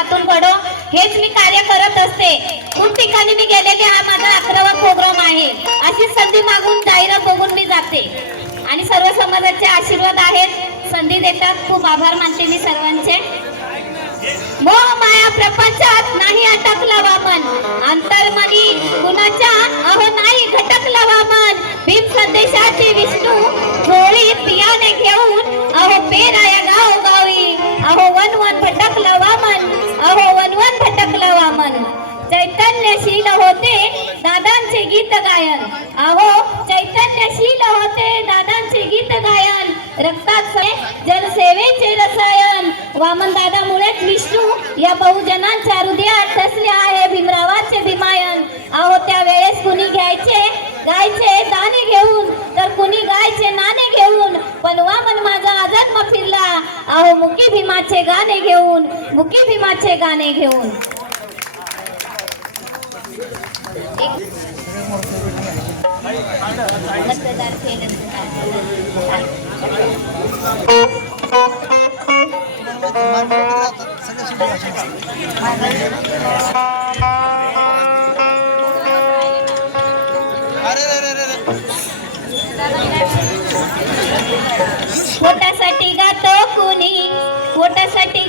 हातून घडो हेच मी कार्य करत असते। खूप ठिकाणी मी गेलेले, हा माझा 11वा प्रोग्राम आहे। अशी संधी मागून जाहिरात बघून मी जाते आणि सर्व समाजाचे आशीर्वाद आहेत, संधी देतात। खूप आभार मानते मी सर्वांचे। मोह माया प्रपंचात नाही अटकला वामन, अंतर्मनी गुणाच्या अहो नाही घटकला वामन। भीम संदेशाचे विष्णू झोळीत बियाणे घेऊन अहो पेराया गाव गावी, अहो वन वन भटकला वामन, अहो वन वन भटकला वामन। चैतन्यशील होते दादांचे गीत गायन, अहो चैतन्यशील होते दादांचे गीत गायन। रक्तात जनसेवेचे रसायन, वामन दादामुळेच विष्णू या बहुजनांच्या हृदयात ठसले आहे भीमरावाचे भीमायन। अहो त्या वेळेस कुणी गायचे दाणे घेऊन, तर कुणी गायचे नाणे घेऊन, पण वामन माझा अजन्म फिरला अहो मुकी भीमाचे गाणे घेऊन, मुकी भीमाचे गाणे घेऊन। मतदार पोटासाठी गातो कुणी, पोटासाठी